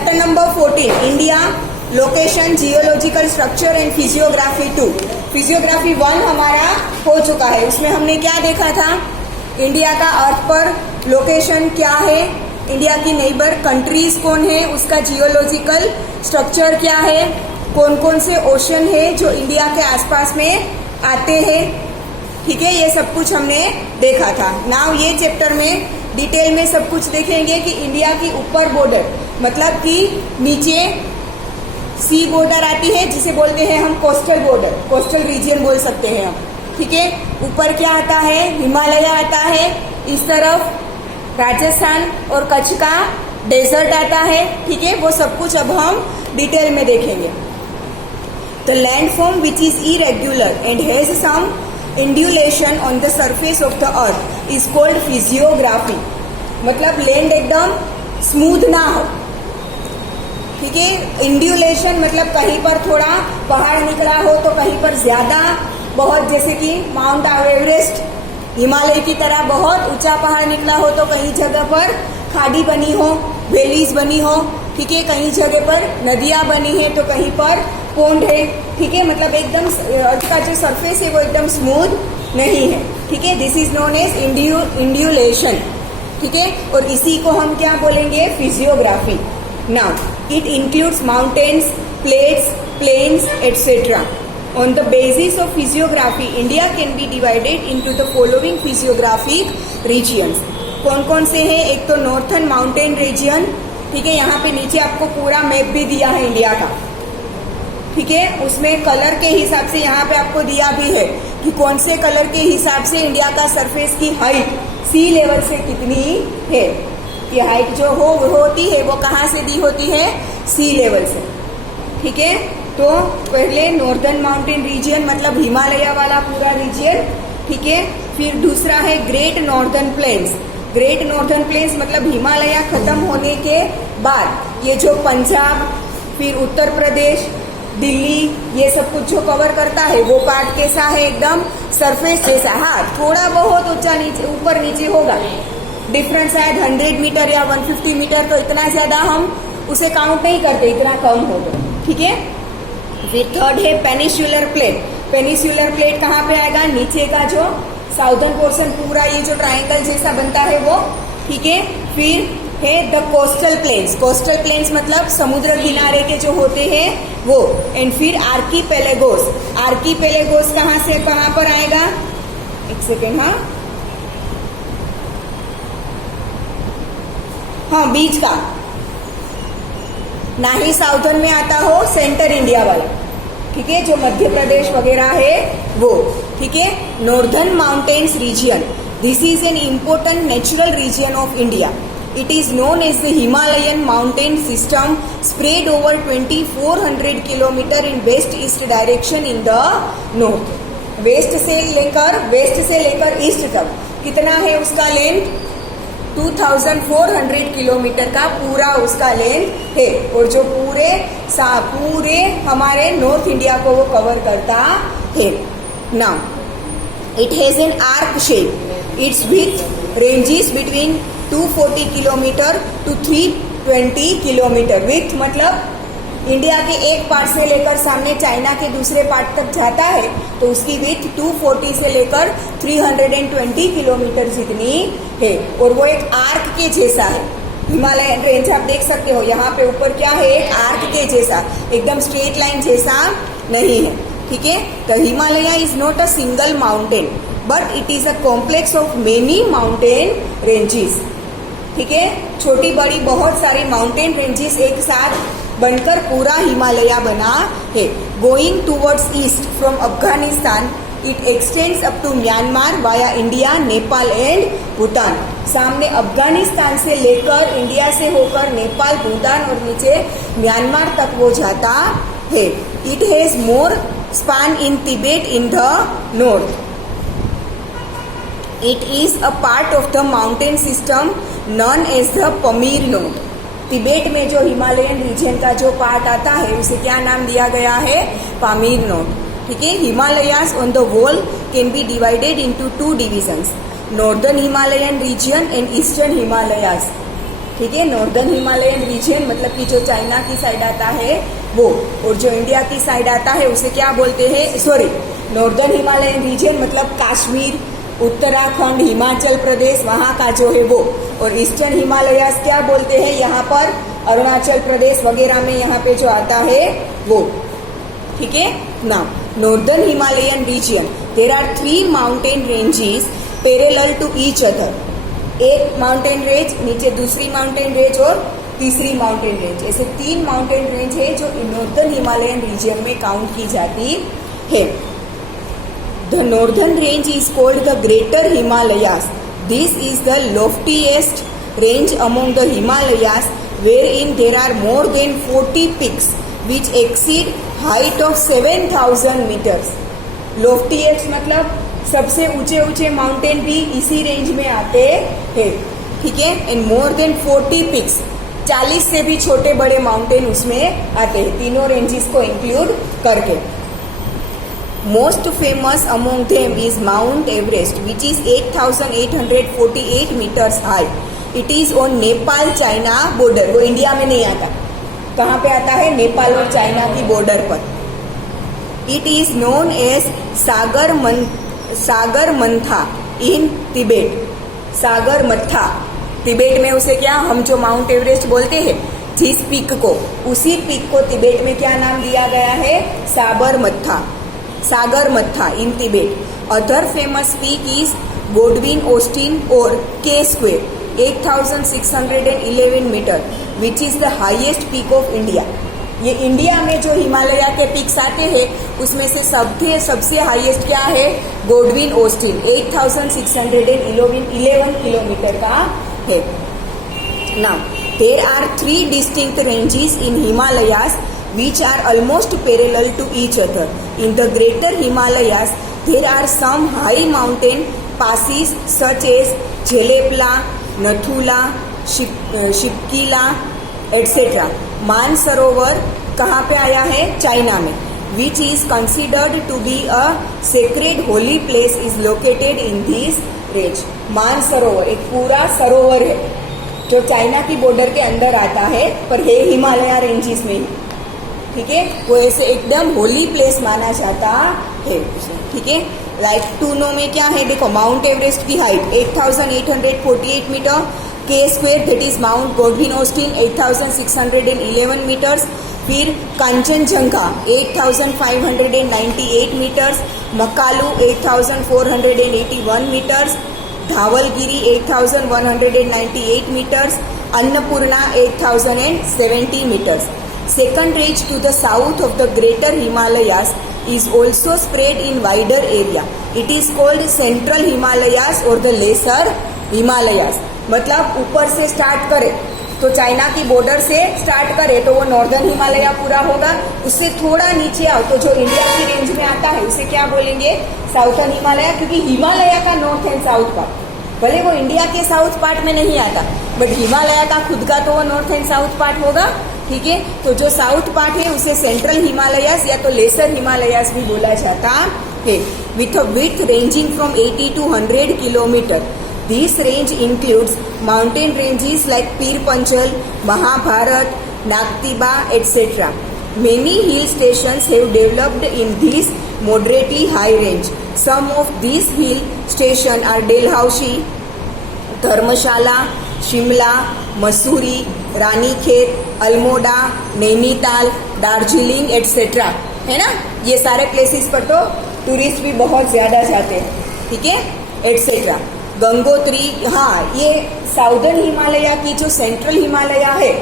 Chapter number 14 India location geological structure and physiography 2। Physiography 1 हमारा हो चुका है। उसमें हमने क्या देखा था, इंडिया का अर्थ पर लोकेशन क्या है, इंडिया की नेबर कंट्रीज कौन है, उसका जियोलॉजिकल स्ट्रक्चर क्या है, कौन कौन से ओशन है जो इंडिया के आसपास में आते हैं। ठीक है, ये सब कुछ हमने देखा था। नाउ ये चैप्टर में डिटेल में सब कुछ देखेंगे कि इंडिया की ऊपर बॉर्डर मतलब कि नीचे सी बॉर्डर आती है जिसे बोलते हैं हम कोस्टल बॉर्डर, कोस्टल रीजन बोल सकते हैं हम। ठीक है, ऊपर क्या आता है, हिमालय आता है, इस तरफ राजस्थान और कच्छ का डेजर्ट आता है। ठीक है, वो सब कुछ अब हम डिटेल में देखेंगे। The landform which is irregular and has some undulation on the surface of the earth is called physiography. मतलब लैंड एकदम स्मूथ ना हो। ठीक है, इंड्यूलेशन मतलब कहीं पर थोड़ा पहाड़ निकला हो तो कहीं पर ज्यादा, बहुत जैसे कि माउंट एवरेस्ट हिमालय की तरह बहुत ऊंचा पहाड़ निकला हो तो कहीं जगह पर खाड़ी बनी हो, वैलीज बनी हो। ठीक है, कहीं जगह पर नदियां बनी है तो कहीं पर पोंड है। ठीक है, मतलब एकदम अर्थ का जो सरफेस है वो एकदम स्मूथ नहीं है। ठीक है, this is known as undulation. ठीक है, और इसी को हम क्या बोलेंगे, physiography. Now it includes mountains, plates, plains etcetera. On the basis of physiography, India can be divided into the following physiographic regions. कौन कौन से हैं, एक तो नॉर्थर्न माउंटेन रीजन। ठीक है, यहाँ पे नीचे आपको पूरा मैप भी दिया है इंडिया का। ठीक है, उसमें कलर के हिसाब से यहाँ पे आपको दिया भी है कि कौन से कलर के हिसाब से इंडिया का सरफेस की हाइट सी लेवल से कितनी है। ये हाइट जो होती है वो कहाँ से दी होती है, सी लेवल से। ठीक है, तो पहले नॉर्दर्न माउंटेन रीजन मतलब हिमालय वाला पूरा रीजन। ठीक है, फिर दूसरा है great northern plains. Great northern plains मतलब हिमालय खत्म होने के बाद ये जो पंजाब, फिर उत्तर प्रदेश, दिल्ली, ये सब कुछ जो कवर करता है वो पार्ट कैसा है, एकदम सरफेस जैसा। हाँ, थोड़ा बहुत ऊंचा नीचे ऊपर नीचे होगा, डिफरेंस शायद 100 मीटर या 150 मीटर, तो इतना ज्यादा हम उसे काउंट नहीं करते, इतना कम होगा। ठीक है, फिर थर्ड है पेनिसुलर प्लेट। पेनिसुलर प्लेट कहाँ पे आएगा, नीचे का जो साउदर्न पोर्शन पूरा ये जो ट्रायंगल जैसा बनता है वो। ठीक है, फिर है the coastal planes. Coastal planes मतलब समुद्र किनारे के जो होते हैं वो। एंड फिर आर्कीपेलेगोस। आर्कीपेलेगोस कहाँ से कहाँ पर आएगा, एक सेकेंड। हाँ, बीच का, ना ही साउथर्न में आता हो, सेंटर इंडिया वाला। ठीक है, जो मध्य प्रदेश वगैरह है वो। ठीक है, northern mountains region, this is an important natural region of India. It is known as the Himalayan mountain system spread over 2400 kilometer in west-east direction in the north. West से लेकर ईस्ट तक कितना है उसका लेंथ, 2400 किलोमीटर का पूरा उसका length है। और जो पूरे हमारे नॉर्थ इंडिया को वो कवर करता है। Now it has an arc shape, its width ranges between 240 kilometre to 320 kilometre. Width मतलब इंडिया के एक पार्ट से लेकर सामने चाइना के दूसरे पार्ट तक जाता है तो उसकी विड्थ 240 से लेकर 320 किलोमीटर जितनी है। और वो एक आर्क के जैसा है। हिमालयन रेंज आप देख सकते हो, यहाँ पे ऊपर क्या है, एक आर्क के जैसा, एकदम स्ट्रेट लाइन जैसा नहीं है। ठीक है, the Himalaya is not a single mountain but it is a complex of many mountain ranges. ठीक है, छोटी बड़ी बहुत सारी माउंटेन रेंजेस एक साथ बनकर पूरा हिमालय बना है। Going towards east from Afghanistan it extends up to Myanmar via India, Nepal and Bhutan. सामने अफगानिस्तान से लेकर इंडिया से होकर नेपाल, भूटान और नीचे म्यांमार तक वो जाता है। It has more span in Tibet in the north. It is a part of the mountain system known as the Pamir Node. Tibet में जो हिमालयन रीजन का जो पार्ट आता है उसे क्या नाम दिया गया है, पामीर नोड। ठीक है, Himalayas on the whole can be divided into 2 divisions, northern Himalayan region and eastern Himalayas. ठीक है। नॉर्दर्न हिमालयन रीजन मतलब कि जो चाइना की साइड आता है वो, और जो इंडिया की साइड आता है उसे क्या बोलते हैं, सॉरी, नॉर्दर्न हिमालयन रीजन मतलब काश्मीर, उत्तराखंड, हिमाचल प्रदेश वहाँ का जो है वो, और ईस्टर्न हिमालयास क्या बोलते हैं यहाँ पर, अरुणाचल प्रदेश वगैरह में यहाँ पे जो आता है वो, ठीक है ना। Northern Himalayan region there are 3 mountain ranges parallel to each other, एक माउंटेन रेंज, नीचे दूसरी माउंटेन रेंज और तीसरी माउंटेन रेंज, ऐसे 3 माउंटेन रेंज है जो नॉर्दर्न हिमालयन रीजन में काउंट की जाती है। The northern range is called the greater Himalayas, this is the loftiest range among the Himalayas wherein there are more than 40 peaks which exceed height of 7,000 meters. Loftiest मतलब सबसे ऊंचे ऊंचे माउंटेन भी इसी रेंज में आते हैं, ठीक है। एंड मोर देन 40 पिक्स, 40 से भी छोटे बड़े माउंटेन उसमें आते हैं, तीनों रेंजेस को इंक्लूड करके। Most famous among them is Mount Everest which is 8,848 metres high. It is on Nepal China border, वो इंडिया में नहीं आता, कहाँ पे आता है, नेपाल और चाइना की बॉर्डर पर। It is known as Sagarmatha in Tibet, Sagarmatha Tibet में उसे क्या, हम जो माउंट एवरेस्ट बोलते हैं जिस पीक को, उसी पीक को तिबेट में क्या नाम दिया गया है, Sagarmatha in Tibet. Other famous peak is Godwin Austen और K square 8,611 metre which is the highest peak of India. ये इंडिया में जो हिमालय के पीक्स आते हैं उसमें से सबसे हाईएस्ट क्या है, गोडविन ऑस्टिन 8,611 किलोमीटर का है। Now there are 3 distinct ranges in Himalayas which are almost parallel to each other. In the greater Himalayas there are some high mountain passes such as Jelepla, Nathula, Shipkila etcetera. Mansarovar कहाँ पे आया है, China में। Which is considered to be a sacred holy place is located in this range. Mansarovar एक पूरा सरोवर है जो China की बॉर्डर के अंदर आता है, पर है हिमालय रेंजेस में, ठीक है। वो ऐसे एकदम होली प्लेस माना जाता है, ठीक है। लाइक टूनो में क्या है, देखो माउंट एवरेस्ट की height 8,848 metre, K square that is Mount Godwin Austen 8,611 metres, फिर Kanchenjunga 8,598 metres, Makalu 8,481 metres, Dhaulagiri 8,198 metres, Annapurna 8,070 metres. Second range to the south of the greater Himalayas is also spread in wider area. It is called Central Himalayas or the Lesser Himalayas. मतलब ऊपर से start करे तो China की border से start करे तो वो नॉर्दर्न हिमालय पूरा होगा, उससे थोड़ा नीचे आओ तो जो इंडिया की रेंज में आता है उसे क्या बोलेंगे, साउथर्न हिमालय, क्योंकि हिमालय का नॉर्थ एंड साउथ पार्ट, भले वो इंडिया के साउथ पार्ट में नहीं आता बट हिमालय का खुद का तो वो नॉर्थ एंड साउथ पार्ट होगा, ठीक है। तो जो साउथ पार्ट है उसे सेंट्रल हिमालयास या तो लेसर हिमालयास भी बोला जाता है। With a width ranging from 80 to 100 kilometre. This range includes mountain ranges like Pir Panjal, Mahabharat, Nagtibba etcetera. Many hill stations have developed in this moderately high range. Some of these hill stations are Dalhousie, Dharamshala, Shimla, Mussoorie, Ranikhet, Almora, Nainital, Darjeeling etcetera, है ना। ये सारे places पर तो tourist भी बहुत ज्यादा जाते हैं, ठीक है, एटसेट्रा। गंगोत्री, हाँ, ये साउदर्न हिमालय की जो सेंट्रल हिमालय है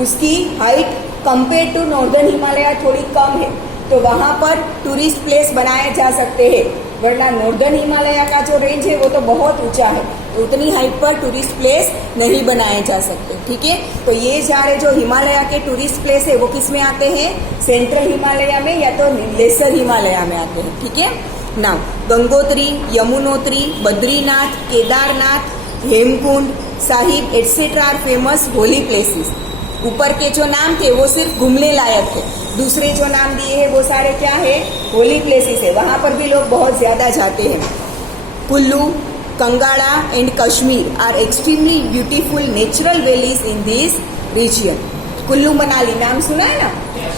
उसकी height compare to northern Himalaya थोड़ी कम है, तो वहां पर टूरिस्ट प्लेस बनाए जा सकते हैं, वरना नॉर्दर्न हिमालय का जो रेंज है वो तो बहुत ऊंचा है, उतनी हाइट पर टूरिस्ट प्लेस नहीं बनाए जा सकते, ठीक है। तो ये सारे जो हिमालय के टूरिस्ट प्लेस है वो किस में आते हैं, सेंट्रल हिमालय में या तो लेसर हिमालय में आते हैं, ठीक है ना। Gangotri, Yamunotri, Badrinath, Kedarnath, Hemkund Sahib etcetera are famous holy places. ऊपर के जो नाम थे वो सिर्फ घूमने लायक थे, दूसरे जो नाम दिए हैं वो सारे क्या है, होली प्लेसेस है, वहां पर भी लोग बहुत ज्यादा जाते हैं। Kullu, Kangala and Kashmir are extremely beautiful natural valleys in this region. Kullu Manali नाम सुना है ना,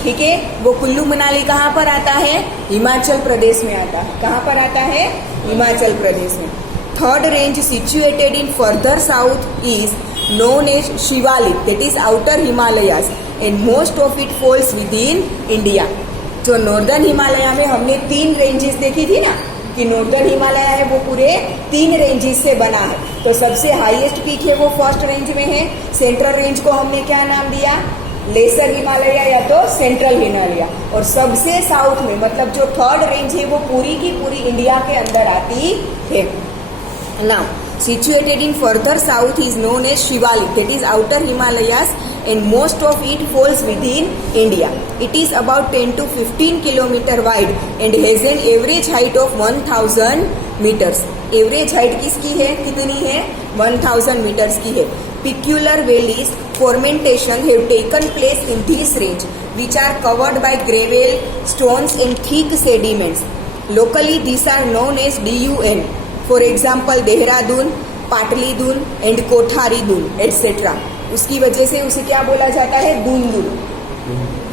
ठीक है। वो कुल्लू मनाली कहाँ पर आता है? हिमाचल प्रदेश में आता है। कहाँ पर आता है? हिमाचल प्रदेश में। Third range situated in further south is known as Shivalik, that is outer Himalayas, and most of it falls within India. जो नॉर्दर्न हिमालय में हमने 3 रेंजेस देखी थी ना, कि नॉर्दर्न हिमालय है वो पूरे 3 रेंजेस से बना है। तो सबसे हाईएस्ट पीक है वो फर्स्ट रेंज में है। सेंट्रल रेंज को हमने क्या नाम दिया? लेसर हिमालय या तो सेंट्रल हिमालय। और सबसे साउथ में मतलब जो थर्ड रेंज है वो पूरी की पूरी इंडिया के अंदर आती है। Now situated in further south is known as Shivalik, that is outer Himalayas, and most of it falls within India. It is about 10 to 15 kilometer wide and has an average height of 1000 meters. Average height किसकी है? कितनी है? 1000 meters की है। Peculiar valleys fermentation have taken place in this range, which are covered by gravel, stones and thick sediments. Locally these are known as DUN. For example Dehradun, पाटली Doon and Kothari Doon etcetera. उसकी वजह से उसे क्या बोला जाता है? दून दून।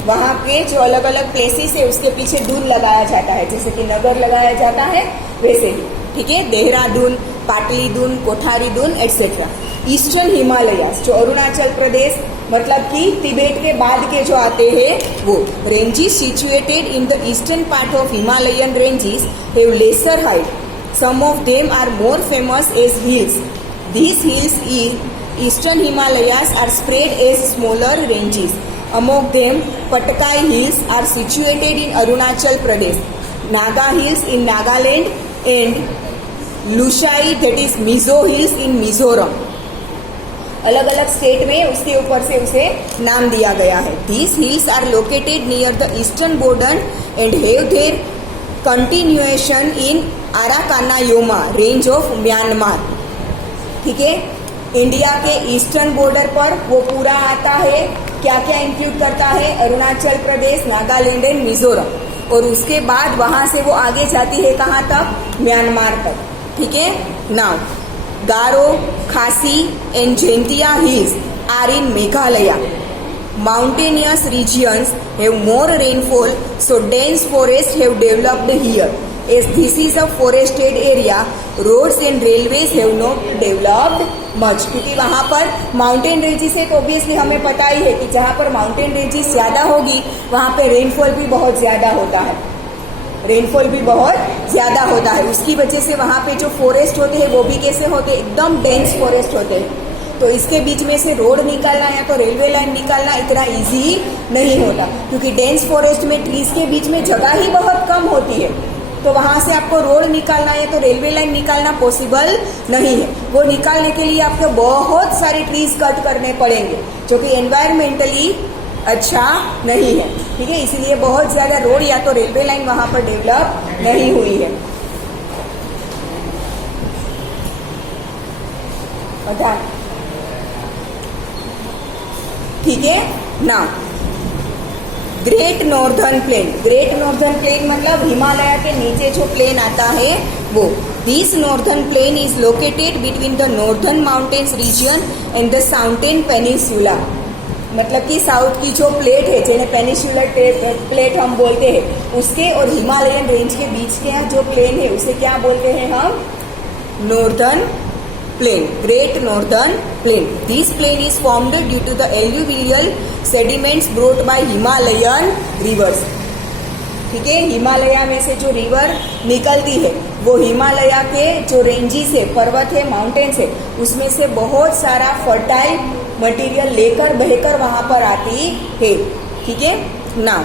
वहाँ के जो अलग अलग प्लेसेस है उसके पीछे दून लगाया जाता है, जैसे कि नगर लगाया जाता है वैसे ही, ठीक है। देहरादून, पाटली दून, कोठारी दून एटसेट्रा। ईस्टर्न हिमालयास जो अरुणाचल प्रदेश मतलब कि तिबेट के बाद के जो आते हैं वो ranges situated in the eastern part of Himalayan ranges have laser height. Some of them are more famous as hills. These hills in eastern Himalayas are spread as smaller ranges. Among them, Patkai Hills are situated in Arunachal Pradesh, Naga Hills in Nagaland, and Lushai, that is Mizo Hills in Mizoram. अलग अलग state में उसके ऊपर से उसे नाम दिया गया है। These hills are located near the eastern border and have their continuation in Arakana-Yoma range of Myanmar, ठीक है। इंडिया के ईस्टर्न बॉर्डर पर वो पूरा आता है। क्या क्या इंक्लूड करता है? अरुणाचल प्रदेश, नागालैंड एंड मिजोरम। और उसके बाद वहां से वो आगे जाती है कहाँ तक? म्यांमार तक, ठीक है। Now Garo, Khasi and Jaintia hills are in Meghalaya. Mountainous regions have more rainfall, so dense forests have developed here. As this is a forested area, roads and railways have not developed much. क्योंकि वहाँ पर माउंटेन रेंजेस है तो obviously हमें पता ही है कि जहाँ पर माउंटेन रेंजेस ज्यादा होगी वहाँ पे रेनफॉल भी बहुत ज्यादा होता है। रेनफॉल भी बहुत ज्यादा होता है। उसकी वजह से वहाँ पे जो फॉरेस्ट होते हैं वो भी कैसे होते हैं? एकदम डेंस फॉरेस्ट होते हैं। तो इसके बीच में से रोड निकालना या तो रेलवे लाइन निकालना इतना इजी नहीं होता, क्योंकि डेंस फॉरेस्ट में ट्रीज के बीच में जगह ही बहुत कम होती है। तो वहां से आपको रोड निकालना या तो रेलवे लाइन निकालना पॉसिबल नहीं है। वो निकालने के लिए आपको बहुत सारे ट्रीज कट करने पड़ेंगे, जो कि एनवायरमेंटली अच्छा नहीं है, ठीक है। इसीलिए बहुत ज्यादा रोड या तो रेलवे लाइन वहां पर डेवलप नहीं हुई है। बता, ठीक है ना। Great northern plain, great northern plain मतलब हिमालय के नीचे जो प्लेन आता है वो। This northern plain is located between the northern mountains region and the southern peninsula. मतलब कि साउथ की जो प्लेट है, जिन्हें पेनिनसुलर प्लेट हम बोलते हैं, उसके और हिमालयन रेंज के बीच के जो प्लेन है उसे क्या बोलते हैं हम? Northern plain, Great Northern Plain. This plain is formed due to the alluvial sediments brought by Himalayan rivers. ठीक है, हिमालय में से जो रिवर निकलती है वो हिमालय के जो रेंजेस है, पर्वत है, माउंटेन्स है, उसमें से बहुत सारा फर्टाइल मटेरियल लेकर बहकर वहां पर आती है, ठीक है ना।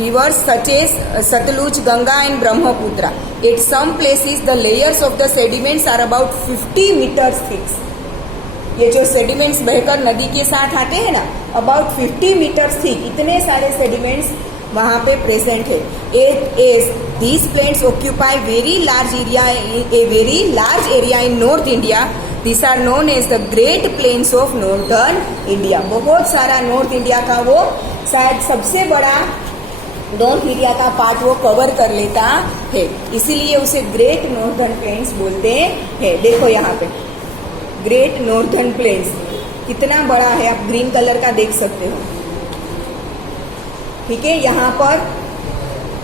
Rivers such as Satluj, Ganga and Brahmaputra. At some places the layers of the sediments are about 50 meters thick. ये जो सेडिमेंट्स बहकर नदी के साथ आते हैं ना, अबाउट 50 मीटर्स थिक, इतने सारे सेडिमेंट्स वहाँ पे प्रेजेंट है। As these plains occupy very large area in north India, this are known as the great plains of northern India. बहुत सारा नॉर्थ इंडिया का वो शायद सबसे बड़ा नॉर्थ इंडिया का पार्ट वो कवर कर लेता है, इसीलिए उसे ग्रेट नॉर्दर्न प्लेन्स बोलते हैं। देखो यहाँ पे ग्रेट नॉर्दर्न प्लेन्स कितना बड़ा है, आप ग्रीन कलर का देख सकते हो। ठीक है, यहाँ पर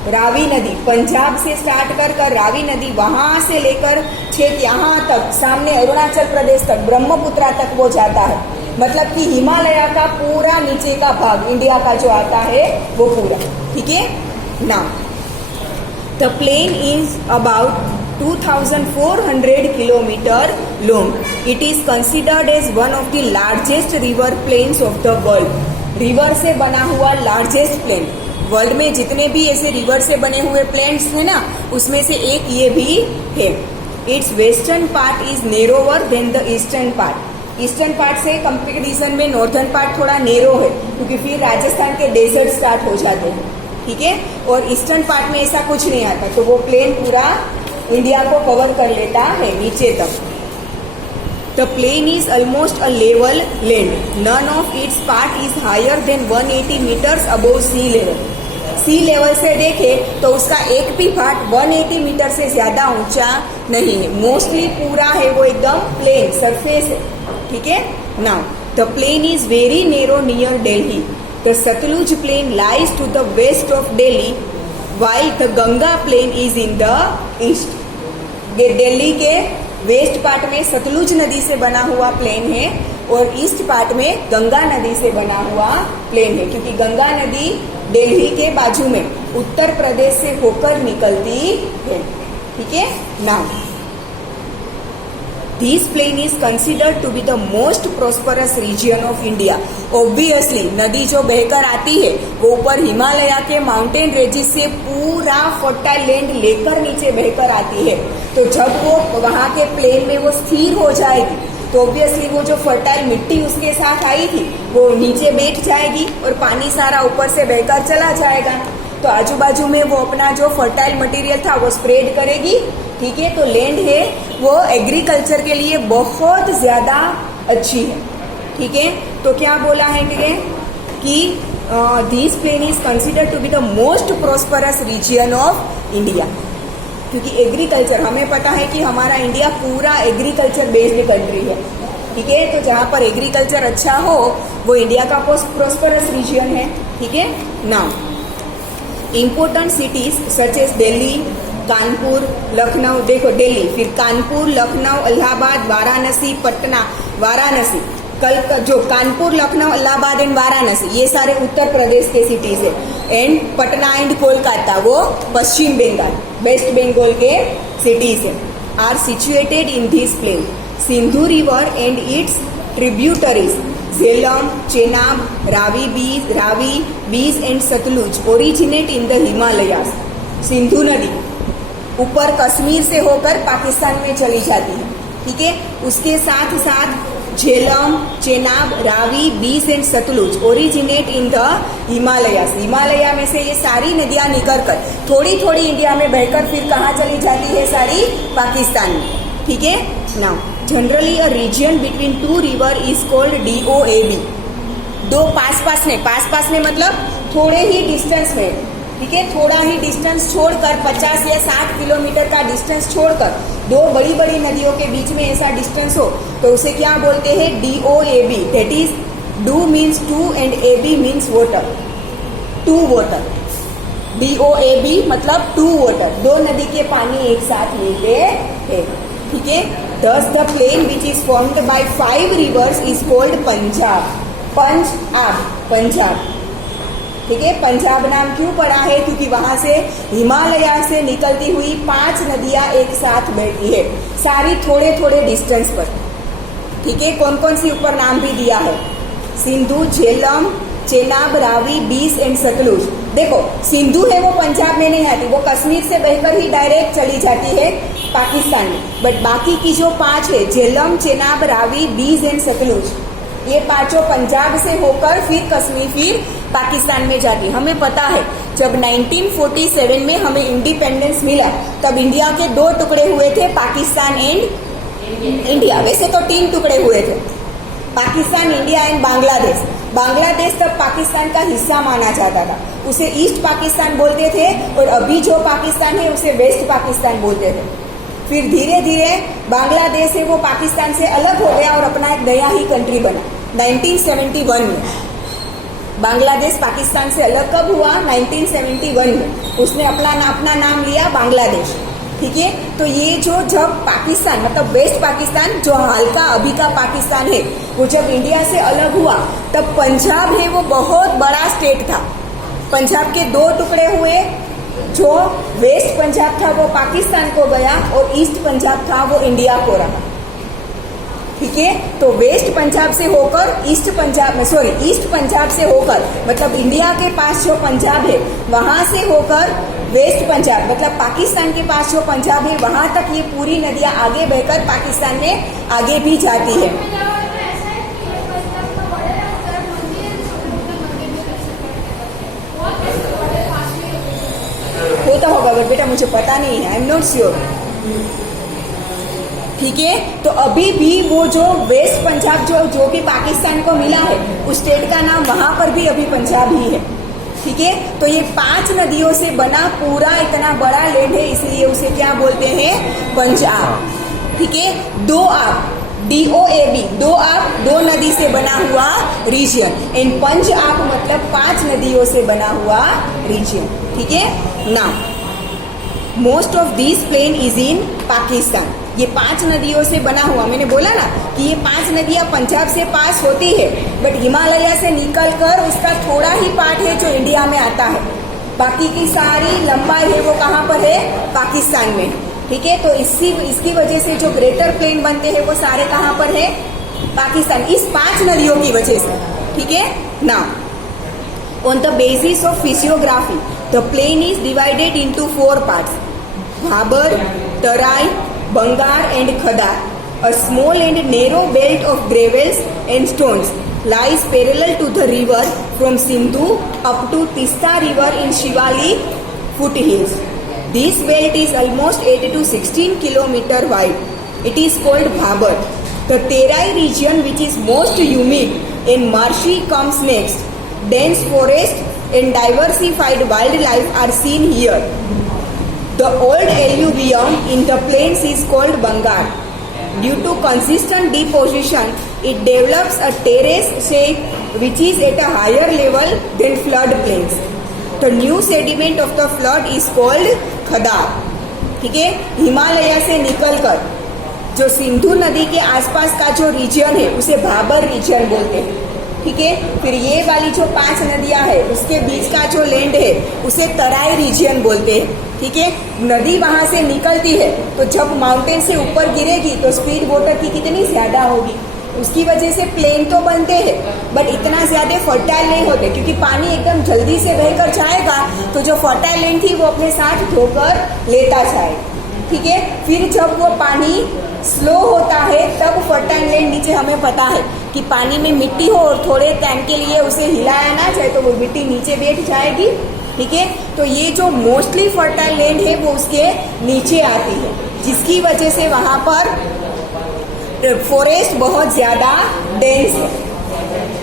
रावी नदी पंजाब से स्टार्ट कर रावी नदी वहां से लेकर छेक यहाँ तक सामने अरुणाचल प्रदेश तक ब्रह्मपुत्रा तक वो जाता है। मतलब कि हिमालय का पूरा नीचे का भाग इंडिया का जो आता है वो पूरा। ठीक है, now the plain is about 2400 kilometre long. It is considered as one of the largest river plains of the world. River से बना हुआ लार्जेस्ट प्लेन, वर्ल्ड में जितने भी ऐसे रिवर से बने हुए प्लेन्स है ना, उसमें से एक ये भी है। Its western part is narrower than the eastern part. Eastern part से कंपेरिजन में नॉर्दर्न पार्ट थोड़ा नेरो है, क्योंकि फिर राजस्थान के डेजर्ट स्टार्ट हो जाते हैं। ठीक है, और ईस्टर्न पार्ट में ऐसा कुछ नहीं आता, तो वो प्लेन पूरा इंडिया को कवर कर लेता है नीचे तक। The plain is almost a level land. None of its part is higher than 180 meters above sea level. Sea level से देखे तो उसका एक भी पार्ट 180 मीटर से ज्यादा ऊंचा नहीं है। मोस्टली पूरा है वो एकदम प्लेन सरफेस है। ठीक है, now the plain is very narrow near Delhi. The Sutlej plain lies to the west of Delhi while the Ganga plain is in the east. Delhi के वेस्ट पार्ट में सतलुज नदी से बना हुआ प्लेन है और ईस्ट पार्ट में गंगा नदी से बना हुआ प्लेन है, क्योंकि गंगा नदी दिल्ली के बाजू में उत्तर प्रदेश से होकर निकलती है। ठीक है, now this plain is considered to be the most prosperous region of India. Obviously नदी जो बहकर आती है वो ऊपर हिमालय के माउंटेन रेंजेस से पूरा फर्टाइल लैंड लेकर नीचे बहकर आती है। तो जब वो वहां के प्लेन में वो स्थिर हो जाएगी तो ऑब्वियसली वो जो फर्टाइल मिट्टी उसके साथ आई थी वो नीचे बैठ जाएगी और पानी सारा ऊपर से बहकर चला जाएगा। तो आजू बाजू में वो अपना जो फर्टाइल मटेरियल था वो स्प्रेड करेगी। ठीक है, तो लैंड है वो एग्रीकल्चर के लिए बहुत ज्यादा अच्छी है। ठीक है, तो क्या बोला है कि this plain is considered to be the most prosperous region of India, क्योंकि एग्रीकल्चर हमें पता है कि हमारा इंडिया पूरा एग्रीकल्चर बेस्ड कंट्री है। ठीक है, तो जहाँ पर एग्रीकल्चर अच्छा हो वो इंडिया का प्रोस्परस रीजन है। ठीक है, now important cities such as Delhi, Kanpur, Lucknow. देखो दिल्ली, फिर कानपुर, लखनऊ, इलाहाबाद, वाराणसी, पटना, वाराणसी, जो कानपुर, लखनऊ, इलाहाबाद एंड वाराणसी ये सारे उत्तर प्रदेश के सिटीज है। एंड पटना एंड कोलकाता वो पश्चिम बंगाल वेस्ट बंगाल के सिटीज है। Are situated in this plain. Sindhu river and its tributaries Jhelum, Chenab, Ravi, Beas and Sutlej originate in the Himalayas. Sindhu नदी ऊपर कश्मीर से होकर पाकिस्तान में चली जाती है। ठीक है, उसके साथ साथ Jhelum, Chenab, Ravi, Beas and Sutlej originate in the Himalayas. Himalaya में से ये सारी नदियां निकलकर थोड़ी थोड़ी इंडिया में बहकर फिर कहाँ चली जाती है, सारी पाकिस्तान में। ठीक है, now generally a region between two river is called DOAB। दो पास में मतलब थोड़े ही डिस्टेंस में। ठीक है, थोड़ा ही डिस्टेंस छोड़कर 50 या 60 किलोमीटर का डिस्टेंस छोड़कर दो बड़ी बड़ी नदियों के बीच में ऐसा डिस्टेंस हो तो उसे क्या बोलते हैं, DOAB। That is do means two and AB means water, two water. DOAB मतलब टू वाटर, दो नदी के पानी एक साथ मिलते हैं। ठीक है, thus the plain which is formed by 5 rivers is called Punjab. ठीक है, पंजाब नाम क्यों पड़ा है, क्योंकि वहां से हिमालय से निकलती हुई 5 नदियां एक साथ बहती है, सारी थोड़े थोड़े डिस्टेंस पर। ठीक है, कौन कौन सी ऊपर नाम भी दिया है, सिंधु, झेलम, चेनाब, रावी, बीज एंड सतलुज। देखो सिंधु है वो पंजाब में नहीं आती, वो कश्मीर से बहकर ही डायरेक्ट चली जाती है पाकिस्तान में। बट बाकी की जो 5 है, झेलम, चेनाब, रावी, बीज एंड सतलुज, ये 5 पंजाब से होकर फिर कश्मीर फिर पाकिस्तान में जाती। हमें पता है जब 1947 में हमें इंडिपेंडेंस मिला तब इंडिया के 2 टुकड़े हुए थे, पाकिस्तान एंड इंडिया। वैसे तो 3 टुकड़े हुए थे, पाकिस्तान, इंडिया एंड बांग्लादेश। बांग्लादेश तब पाकिस्तान का हिस्सा माना जाता था, उसे ईस्ट पाकिस्तान बोलते थे, और अभी जो पाकिस्तान है उसे वेस्ट पाकिस्तान बोलते थे। फिर धीरे धीरे बांग्लादेश है वो पाकिस्तान से अलग हो गया और अपना एक नया ही कंट्री बना 1971 में। बांग्लादेश पाकिस्तान से अलग कब हुआ? 1971 में। उसने अपना नाम लिया बांग्लादेश। ठीक है, तो ये जब पाकिस्तान मतलब वेस्ट पाकिस्तान जो हाल का अभी का पाकिस्तान है, वो जब इंडिया से अलग हुआ तब पंजाब है वो बहुत बड़ा स्टेट था। पंजाब के 2 टुकड़े हुए, जो वेस्ट पंजाब था वो पाकिस्तान को गया और ईस्ट पंजाब था वो इंडिया को रहा। ठीक है, तो ईस्ट पंजाब से होकर मतलब इंडिया के पास जो पंजाब है वहां से होकर वेस्ट पंजाब मतलब पाकिस्तान के पास जो पंजाब है वहां तक ये पूरी नदियां आगे बहकर पाकिस्तान में आगे भी जाती है। होता होगा बट बेटा मुझे पता नहीं है, आई एम नॉट श्योर। ठीक है, तो अभी भी वो जो वेस्ट पंजाब जो भी पाकिस्तान को मिला है उस स्टेट का नाम वहां पर भी अभी पंजाब ही है। ठीक है, तो ये 5 नदियों से बना पूरा इतना बड़ा लैंड है, इसलिए उसे क्या बोलते हैं? पंजाब। ठीक है, DOAB 2 नदी से बना हुआ रीजन, एंड पंजाब मतलब 5 नदियों से बना हुआ रीजन। ठीक है, now most of this plain is in Pakistan. ये 5 नदियों से बना हुआ, मैंने बोला ना कि ये 5 नदियां पंजाब से पास होती है, बट हिमालय से निकलकर उसका थोड़ा ही पार्ट है जो इंडिया में आता है, बाकी की सारी लंबाई है वो कहाँ पर है? पाकिस्तान में। ठीक है, तो इसकी वजह से जो ग्रेटर प्लेन बनते हैं वो सारे कहाँ पर है? पाकिस्तान, इस 5 नदियों की वजह से। ठीक है, now on the basis of physiography the plain is divided into 4 parts: Bhabar, Terai, Bangar and Khadar. A small and narrow belt of gravels and stones lies parallel to the river from Sindhu up to Tista River in Shivalik foothills. This belt is almost 8 to 16 km wide. It is called Bhabar. The Terai region, which is most humid and marshy, comes next. Dense forest and diversified wildlife are seen here. The old alluvium in the plains is called Bangar. Due to consistent deposition, it develops a terrace shape which is at a higher level than flood plains. The new sediment of the flood is called Khadar. ठीक है, हिमालय से निकलकर जो सिंधु नदी के आसपास का जो रीजन है उसे भाबर रीजन बोलते हैं। ठीक है, फिर ये वाली जो 5 नदियां है उसके बीच का जो लैंड है उसे तराई रीजन बोलते हैं। ठीक है, नदी वहां से निकलती है तो जब माउंटेन से ऊपर गिरेगी तो स्पीड वाटर की कितनी ज्यादा होगी, उसकी वजह से प्लेन तो बनते हैं बट इतना ज्यादा फर्टाइल नहीं होते, क्योंकि पानी एकदम जल्दी से बहकर जाएगा तो जो फर्टाइल लैंड थी वो अपने साथ धोकर लेता जाएगा। ठीक है, फिर जब वो पानी स्लो होता है तब फर्टाइल लैंड नीचे, हमें पता है कि पानी में मिट्टी हो और थोड़े टाइम के लिए उसे हिलाया ना जाए तो वो मिट्टी नीचे बैठ जाएगी। ठीक है, तो ये जो मोस्टली फर्टाइल लैंड है वो उसके नीचे आती है, जिसकी वजह से वहां पर फॉरेस्ट बहुत ज्यादा डेंस है।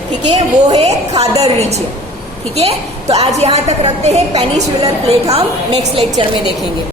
ठीक है, वो है खादर रीजन। ठीक है, तो आज यहाँ तक रखते हैं। पेनिनसुलर प्लेट हम नेक्स्ट लेक्चर में देखेंगे।